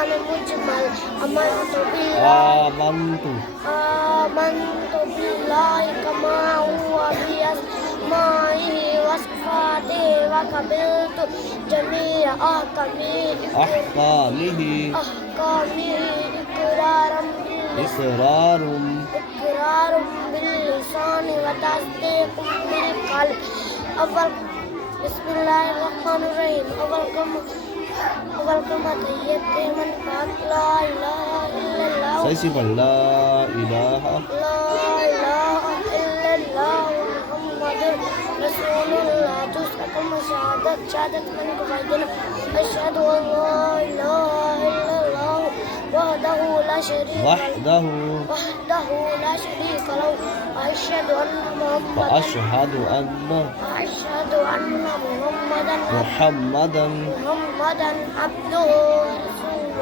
قرآن مجمل آمنت بالله كما هو بأسمائه وصفاته وقبلت جميع أحكامه إقرار باللسان وتصديق بالقلب. بسم الله الرحمن الرحيم. أول كلمة تحية من قال لا إله إلا الله لا إله إلا الله محمد رسول الله. دوسرا كلمة شهادة من بغيرنا أشهد أن لا إله إلا الله وحده لا شريك له وأشهد أن محمدا عبده ورسوله.